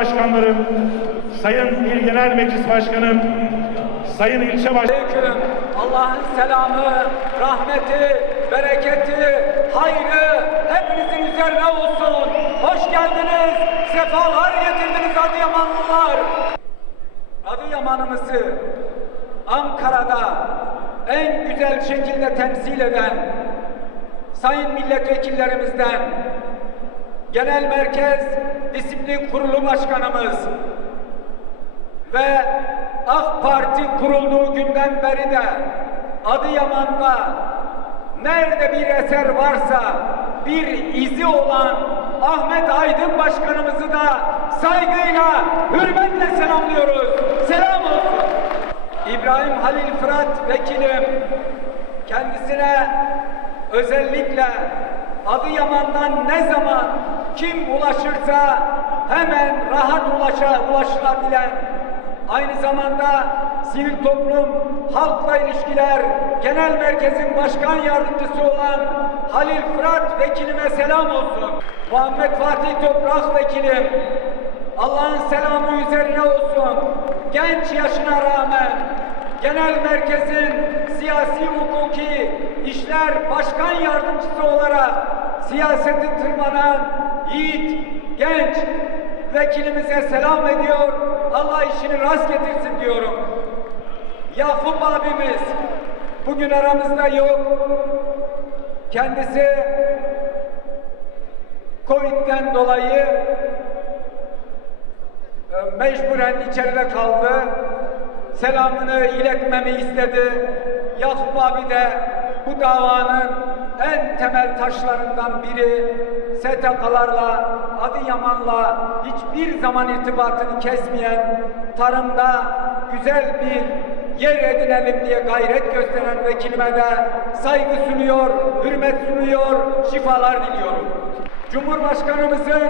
başkanlarım, Sayın İl Genel Meclis Başkanım, Sayın İlçe Baş Aleyküm. Allah'ın selamı, rahmeti, bereketi, hayrı hepinizin üzerine olsun. Hoş geldiniz, sefalar getirdiniz Adıyamanlılar. Adıyaman'ımızı Ankara'da en güzel şekilde temsil eden sayın milletvekillerimizden Genel Merkez Disiplin Kurulu Başkanımız ve AK Parti kurulduğu günden beri de Adıyaman'da nerede bir eser varsa bir izi olan Ahmet Aydın Başkanımızı da saygıyla, hürmetle selamlıyoruz. Selam olsun. İbrahim Halil Fırat Vekilim kendisine özellikle Adıyaman'dan ne zaman kim ulaşırsa hemen rahat ulaşa, ulaşılabilen aynı zamanda sivil toplum, halkla ilişkiler genel merkezin başkan yardımcısı olan Halil Fırat vekilime selam olsun. Muhammed Fatih Toprak vekilim, Allah'ın selamı üzerine olsun. Genç yaşına rağmen genel merkezin siyasi hukuki işler başkan yardımcısı olarak siyaseti tırmanan yiğit, genç vekilimize selam ediyor. Allah işini rast getirsin diyorum. Yakup abimiz bugün aramızda yok. Kendisi Covid'den dolayı e, mecburen içeride kaldı. Selamını iletmemi istedi. Yakup abi de bu davanın en temel taşlarından biri STK'larla, Adıyaman'la hiçbir zaman irtibatını kesmeyen, tarımda güzel bir yer edinelim diye gayret gösteren vekilime de saygı sunuyor, hürmet sunuyor, şifalar diliyorum. Cumhurbaşkanımızın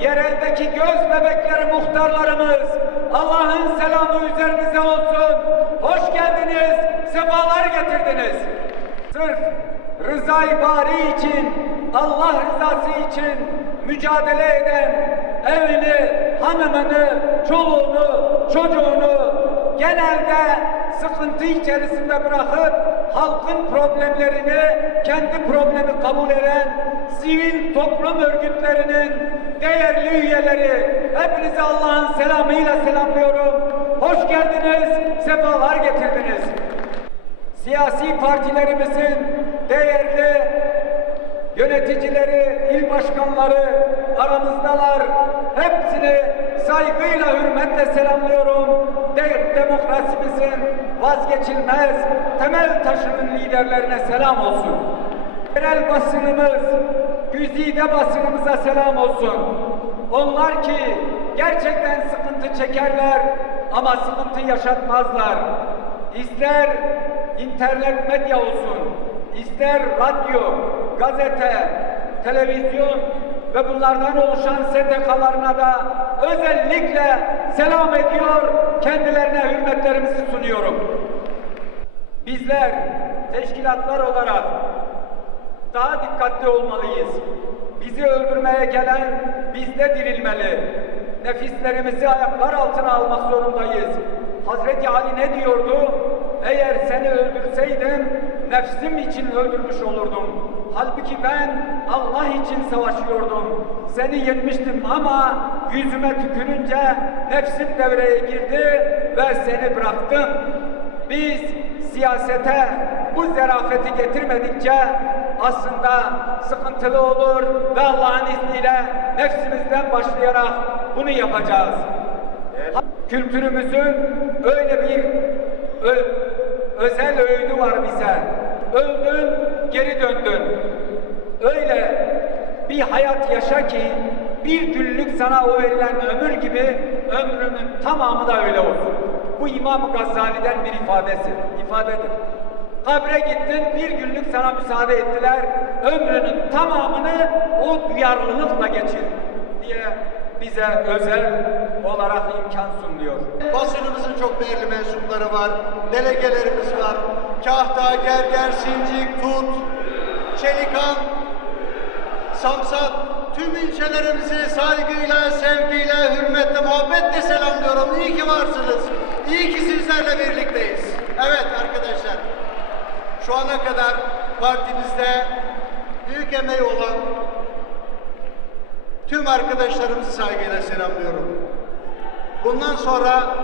yereldeki göz bebekleri muhtarlarımız Allah'ın selamı üzerinize olsun. Hoş geldiniz, sefalar getirdiniz. Sırf rızayı bari için, Allah rızası için mücadele eden evini, hanımını, çoluğunu, çocuğunu genelde sıkıntı içerisinde bırakıp halkın problemlerini kendi problemi kabul eden sivil toplum örgütlerinin değerli üyeleri hepinizi Allah'ın selamıyla selamlıyorum. Hoş geldiniz, sefalar getirdiniz. Siyasi partilerimizin değerli yöneticileri, il başkanları aramızdalar. Hepsini saygıyla, hürmetle selamlıyorum. De demokrasimizin vazgeçilmez temel taşının liderlerine selam olsun. Yerel basınımız, güzide basınımıza selam olsun. Onlar ki gerçekten sıkıntı çekerler ama sıkıntı yaşatmazlar. İster internet medya olsun, ister radyo, gazete, televizyon ve bunlardan oluşan STK'larına da özellikle selam ediyor, kendilerine hürmetlerimizi sunuyorum. Bizler teşkilatlar olarak daha dikkatli olmalıyız. Bizi öldürmeye gelen bizde dirilmeli. Nefislerimizi ayaklar altına almak zorundayız. Hazreti Ali ne diyordu? Eğer seni öldürseydim nefsim için öldürmüş olurdum. Halbuki ben Allah için savaşıyordum. Seni yenmiştim ama yüzüme tükürünce nefsim devreye girdi ve seni bıraktım. Biz siyasete bu zerafeti getirmedikçe aslında sıkıntılı olur ve Allah'ın izniyle nefsimizden başlayarak bunu yapacağız. Kültürümüzün öyle bir özel öğüdü var bize. Öldün, geri döndün. Öyle bir hayat yaşa ki bir günlük sana o verilen ömür gibi ömrünün tamamı da öyle olsun. Bu İmam Gazali'den bir ifadesi, ifadedir. Kabre gittin, bir günlük sana müsaade ettiler. Ömrünün tamamını o duyarlılıkla geçir diye bize özel olarak imkan sunuyor. Basınımızın çok değerli mensupları var, delegelerimiz var. Kahta, Gerger, Sincik, Tut, Çelikan, Samsat, tüm ilçelerimizi saygıyla, sevgiyle, hürmetle, muhabbetle selamlıyorum. İyi ki varsınız. İyi ki sizlerle birlikteyiz. Evet arkadaşlar, şu ana kadar partimizde büyük emeği olan tüm arkadaşlarımızı saygıyla selamlıyorum. Bundan sonra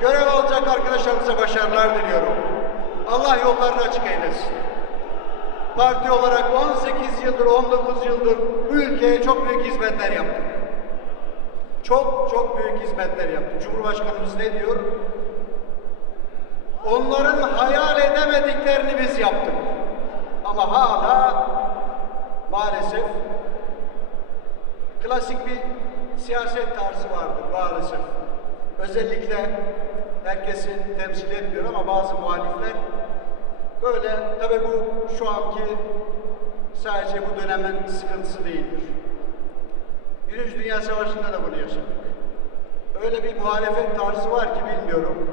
görev alacak arkadaşlarımıza başarılar diliyorum. Allah yollarını açık eylesin. Parti olarak 18 yıldır, 19 yıldır bu ülkeye çok büyük hizmetler yaptık. Çok çok büyük hizmetler yaptık. Cumhurbaşkanımız ne diyor? Onların hayal edemediklerini biz yaptık. Ama hala maalesef klasik bir siyaset tarzı vardır maalesef. Özellikle herkesi temsil etmiyor ama bazı muhalifler böyle tabi bu şu anki sadece bu dönemin sıkıntısı değildir. Birinci Dünya Savaşı'nda da bunu yaşadık. Öyle bir muhalefet tarzı var ki bilmiyorum.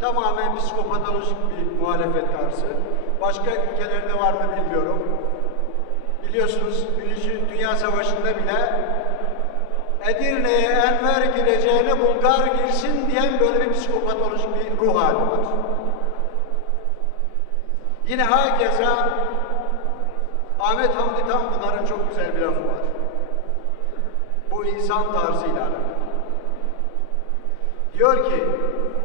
Tamamen psikopatolojik bir muhalefet tarzı. Başka ülkelerde var mı bilmiyorum. Biliyorsunuz Birinci Dünya Savaşı'nda bile Edirne'ye Enver gireceğine Bulgar girsin diyen böyle bir psikopatolojik bir ruh hali var. Yine hakeza Ahmet Hamdi Tanpınar'ın çok güzel bir lafı var. Bu insan tarzıyla alakalı. Diyor ki,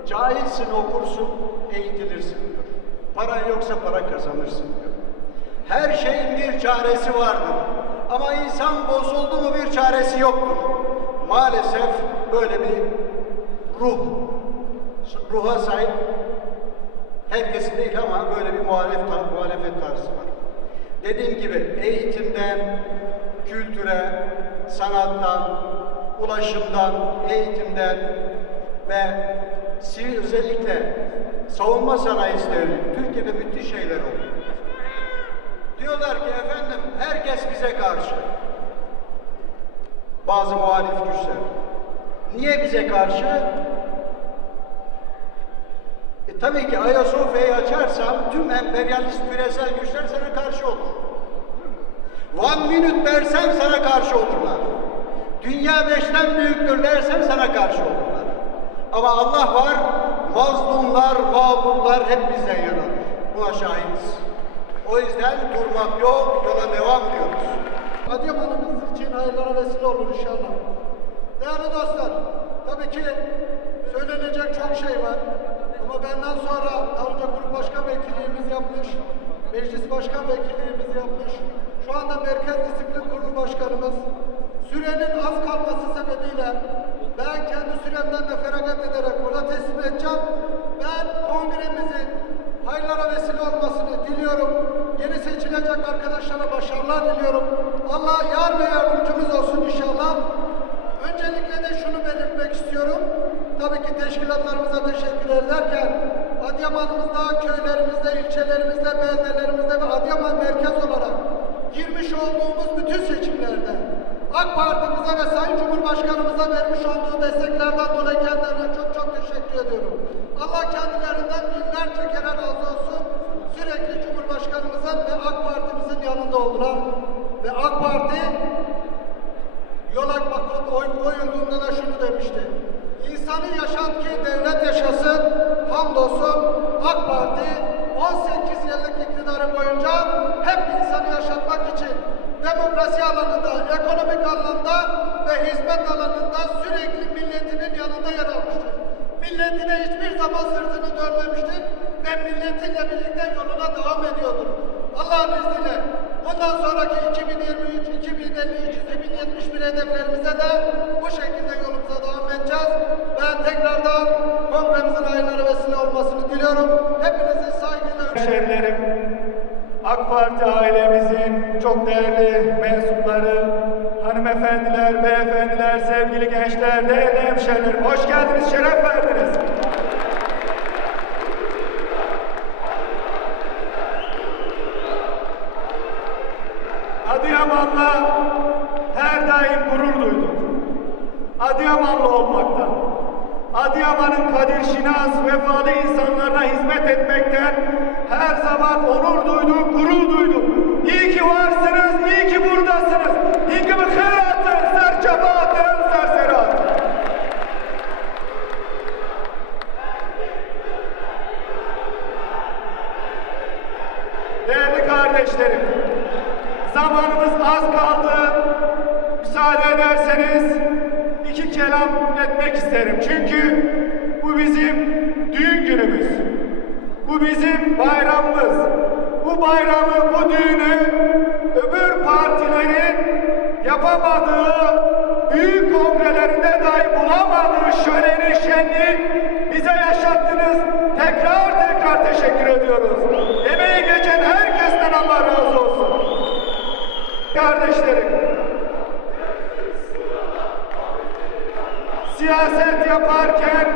cahilsin okursun, eğitilirsin diyor. Paran yoksa para kazanırsın diyor. Her şeyin bir çaresi vardır. Ama insan bozuldu mu bir çaresi yoktur. Maalesef böyle bir ruh, ruha sahip herkesin değil ama böyle bir muhalef, muhalefet tarzı var. Dediğim gibi eğitimden, kültüre, sanattan, ulaşımdan, eğitimden ve özellikle savunma sanayisine yönelik Türkiye'de müthiş şeyler oldu. Herkes bize karşı. Bazı muhalif güçler. Niye bize karşı? E, tabii ki Ayasofya'yı açarsam tüm emperyalist küresel güçler sana karşı olur. One minute dersem sana karşı olurlar. Dünya beşten büyüktür dersen sana karşı olurlar. Ama Allah var, mazlumlar, mağdurlar hep bizden yanadır. Buna şahidiz. O yüzden durmak yok, yola devam diyoruz. Adıyaman'ımız için hayırlara vesile olur inşallah. Değerli dostlar, tabii ki söylenecek çok şey var. Ama benden sonra daha önce grup başkan vekilliğimiz yapmış, meclis başkan vekilliğimiz yapmış, şu anda Merkez Disiplin Kurulu Başkanımız, sürenin az kalması sebebiyle ben kendi süremden de feragat ederek burada teslim edeceğim. Ben kongremizin hayırlara vesile diliyorum. Seçilecek arkadaşlara başarılar diliyorum. Allah yar ve yardımcımız olsun inşallah. Öncelikle de şunu belirtmek istiyorum. Tabii ki teşkilatlarımıza teşekkür ederken Adıyaman'ımızda, köylerimizde, ilçelerimizde, beldelerimizde ve Adıyaman merkez olarak girmiş olduğumuz bütün seçimlerde AK Parti'mize ve Sayın Cumhurbaşkanımıza vermiş olduğu desteklerden dolayı kendilerine çok çok teşekkür ediyorum. Allah kendilerinden binlerce kere razı olsun. Sürekli Cumhurbaşkanımızın ve AK Yanında oldular. Ve AK Parti yola bakıp oy koyulduğunda da şunu demişti. İnsanı yaşat ki devlet yaşasın. Hamdolsun AK Parti 18 yıllık iktidarı boyunca hep insanı yaşatmak için demokrasi alanında, ekonomik alanda ve hizmet alanında sürekli milletinin yanında yer almıştır. Milletine hiçbir zaman sırtını dönmemiştir ve milletinle birlikte yoluna devam ediyordur. Allah'ın izniyle bundan sonraki 2023, 2053, 2071 hedeflerimize de bu şekilde yolumuza devam edeceğiz. Ben tekrardan kongremizin hayırlara vesile olmasını diliyorum. Hepinizi saygıyla Hemşerilerim, AK Parti ailemizin çok değerli mensupları, hanımefendiler, beyefendiler, sevgili gençler, değerli hemşerilerim, hoş geldiniz, şeref verdiniz. Adıyaman'la her daim gurur duydum. Adıyamanlı olmaktan, Adıyaman'ın kadir şinas, vefalı insanlarına hizmet etmekten her zaman onur duydum, gurur duydum. İyi ki varsınız, iyi ki buradasınız. İyi ki hayatın, serçabatın, serserat. Değerli kardeşlerim, zamanımız az kaldı. Müsaade ederseniz iki kelam etmek isterim. Çünkü bu bizim düğün günümüz. Bu bizim bayramımız. Bu bayramı, bu düğünü öbür partilerin yapamadığı büyük kongrelerinde dahi bulamadığı şöleni, şenliği bize yaşattınız. Tekrar tekrar teşekkür ediyoruz. Emeği geçen herkesten Allah razı olsun. Kardeşlerim, siyaset yaparken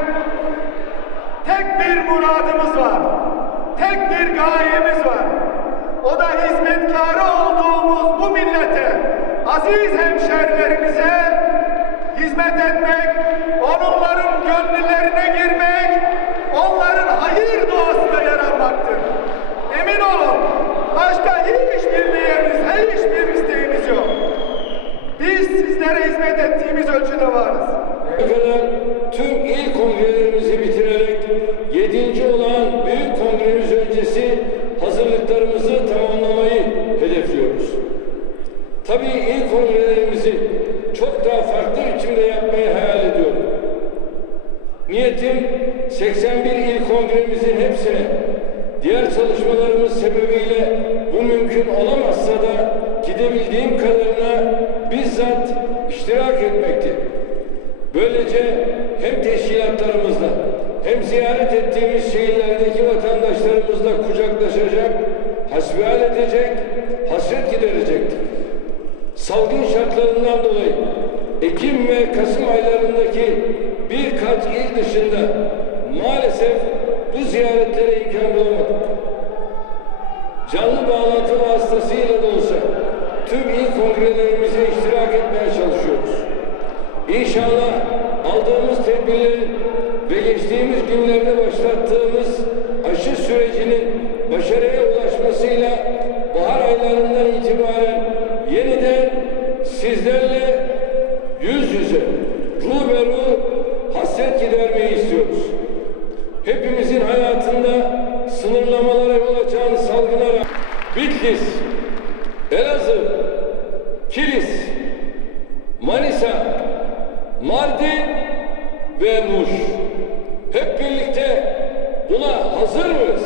tek bir muradımız var. Tek bir gayemiz var. O da hizmetkarı olduğumuz bu millete, aziz hemşerilerimize hizmet etmek, onların gönüllerine girmek, onların hayır duasına yer almaktır. Emin olun, başka hiçbir niyetimiz, hiçbir sizlere hizmet ettiğimiz ölçüde varız. kadar tüm il kongrelerimizi bitirerek 7. olan büyük kongremiz öncesi hazırlıklarımızı tamamlamayı hedefliyoruz. Tabii il kongrelerimizi çok daha farklı biçimde yapmayı hayal ediyorum. Niyetim 81 il kongremizin hepsine diğer çalışmalarımız sebebiyle bu mümkün olamazsa da gidebildiğim kadarına bizzat iştirak etmektir. Böylece hem teşkilatlarımızla hem ziyaret ettiğimiz şehirlerdeki vatandaşlarımızla kucaklaşacak, hasbihal edecek, hasret giderecektik. Salgın şartlarından dolayı ve Muş. Hep birlikte buna hazır mıyız?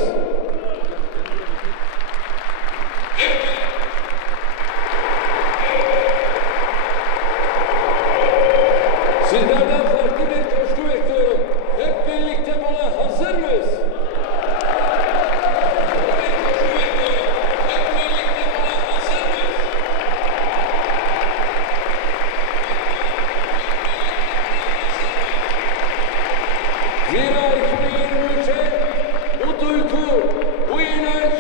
Sizlerden farklı bir coşku bekliyorum. Hep birlikte buna hazır mıyız? Hep birlikte buna hazır mıyız? Zira 2023'e bu duygu, bu inanç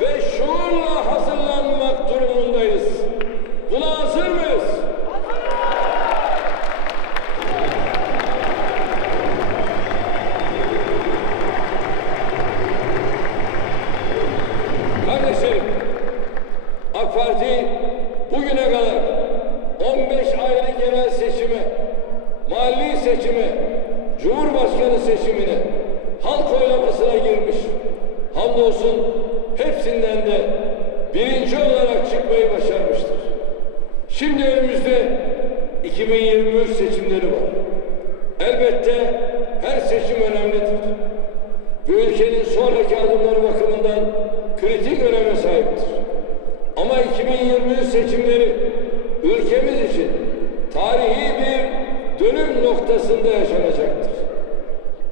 ve şuurla hazırlanmak durumundayız. Buna hazır mıyız? Kardeşlerim, AK Parti bugüne kadar 15 ayrı genel seçime, mahalli seçime, cumhurbaşkanı seçimine, halk oylamasına girmiş. Hamdolsun hepsinden de birinci olarak çıkmayı başarmıştır. Şimdi önümüzde 2023 seçimleri var. Elbette her seçim önemlidir ve ülkenin sonraki adımları bakımından kritik öneme sahiptir. Ama 2023 seçimleri ülkemiz için tarihi bir dönüm noktasında yaşanacaktır.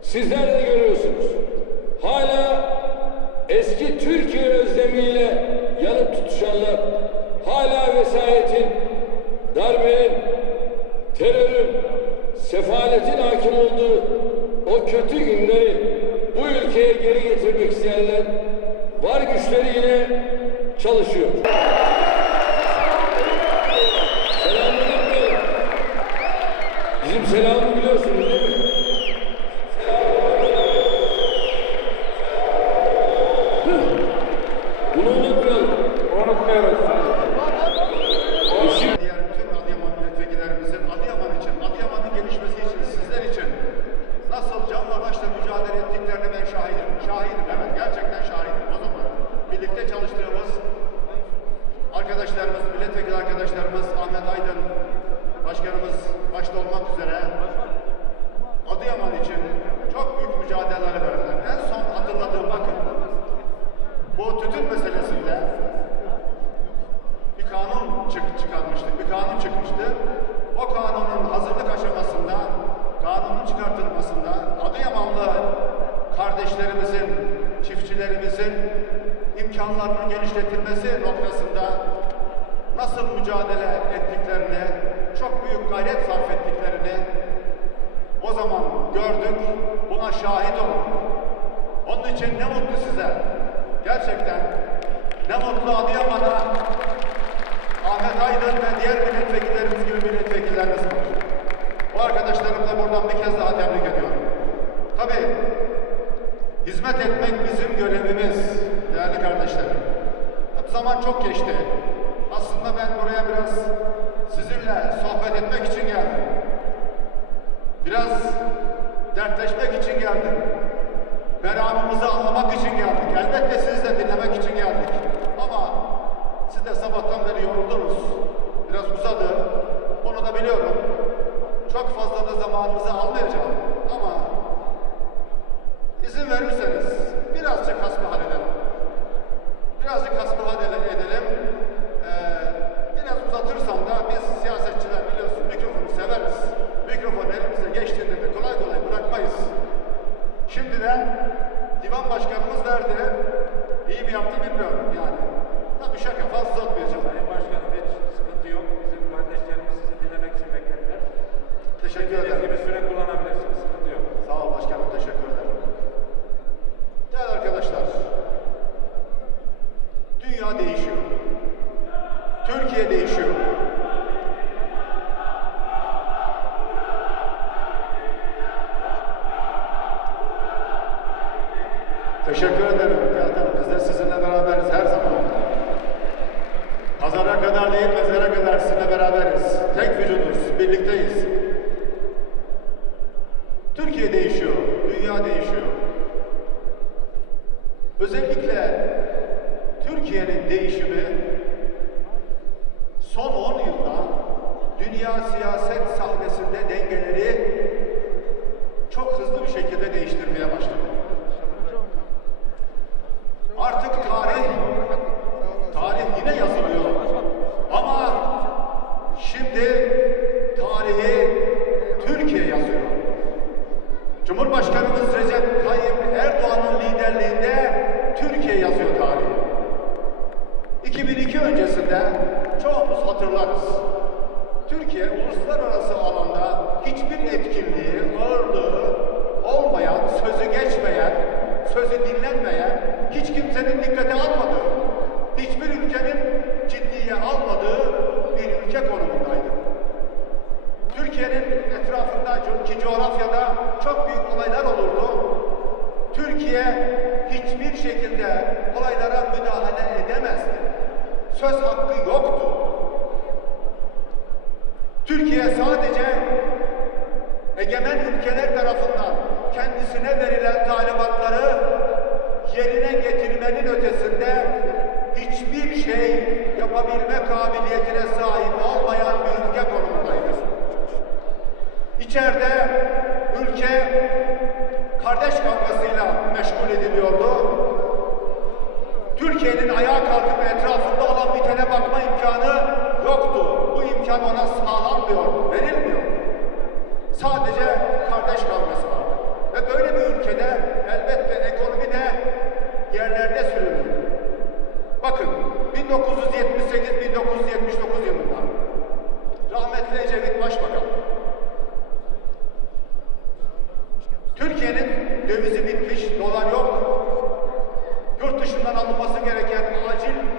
Sizler de görüyorsunuz. Hala eski Türkiye özlemiyle yanıp tutuşanlar, hala vesayetin, darbenin, terörün, sefaletin hakim olduğu o kötü günleri bu ülkeye geri getirmek isteyenler var güçleriyle çalışıyor. Selamünaleyküm. Bizim selamı bile Adıyaman için çok büyük mücadeleler verdiler. En son hatırladığım bakın bu tütün meselesinde bir kanun çık çıkarmıştık, bir kanun çıkmıştı. O kanunun hazırlık aşamasında, kanunun çıkartılmasında Adıyamanlı kardeşlerimizin, çiftçilerimizin imkanlarının genişletilmesi noktasında nasıl mücadele ettiklerini, çok büyük gayret sarf ettiklerini zaman gördük, buna şahit olduk. Onun için ne mutlu size. Gerçekten ne mutlu Adıyaman'a Ahmet Aydın ve diğer milletvekillerimiz gibi milletvekillerimiz var. Bu arkadaşlarımla buradan bir kez daha tebrik ediyorum. Tabii hizmet etmek bizim görevimiz değerli kardeşlerim. Hep zaman çok geçti. Aslında ben buraya biraz sizinle sohbet etmek için geldim. Biraz dertleşmek için geldim. Meramımızı anlamak için geldik. Elbette sizi de dinlemek için geldik. Ama siz de sabahtan beri yoruldunuz. Biraz uzadı. Onu da biliyorum. Çok fazla da zamanınızı almayacağım. Ama izin verirseniz birazcık hasbihal edelim. Birazcık hasbihal ede- edelim. Ee, biraz uzatırsam da biz siyasetçiler severiz. Mikrofon elimize geçtiğinde de kolay kolay bırakmayız. Şimdiden divan başkanımız nerede? İyi mi yaptı bilmiyorum yani. Tabii şaka fazla uzatmayacağım. Sayın Başkanım hiç sıkıntı yok. Bizim kardeşlerimiz sizi dinlemek için beklediler. Teşekkür Dediğiniz ederim. gibi süre kullanabilirsiniz. Sıkıntı yok. Sağ ol başkanım, teşekkür ederim. Değerli arkadaşlar, dünya değişiyor. Türkiye değişiyor. Teşekkür ederim Nihat Hanım. Biz de sizinle beraberiz her zaman. Pazara kadar değil, mezara kadar sizinle beraberiz. Tek vücuduz, birlikteyiz. Türkiye değişiyor, dünya değişiyor. Özellikle Türkiye'nin değişimi son 10 yılda dünya siyaset sahnesinde dengeleri çok hızlı bir şekilde değiştirmeye başladı. Hatırlarız. Türkiye uluslararası alanda hiçbir etkinliği, ağırlığı olmayan, sözü geçmeyen, sözü dinlenmeyen, hiç kimsenin dikkate almadığı, hiçbir ülkenin ciddiye almadığı bir ülke konumundaydı. Türkiye'nin etrafındaki coğrafyada çok büyük olaylar olurdu. Türkiye hiçbir şekilde olaylara müdahale edemezdi. Söz hakkı yoktu. Türkiye sadece egemen ülkeler tarafından kendisine verilen talimatları yerine getirmenin ötesinde hiçbir şey yapabilme kabiliyetine sahip olmayan bir ülke konumundaydı. İçeride ülke kardeş kavgasıyla meşgul ediliyordu. Türkiye'nin ayağa kalkıp etrafında olan bitene bakma imkanı yoktu. İmkan ona sağlanmıyor, verilmiyor. Sadece kardeş kavgası var. Ve böyle bir ülkede elbette ekonomi de yerlerde sürünüyor. Bakın 1978-1979 yılında rahmetli Ecevit Başbakan Türkiye'nin dövizi bitmiş, dolar yok. Yurt dışından alınması gereken acil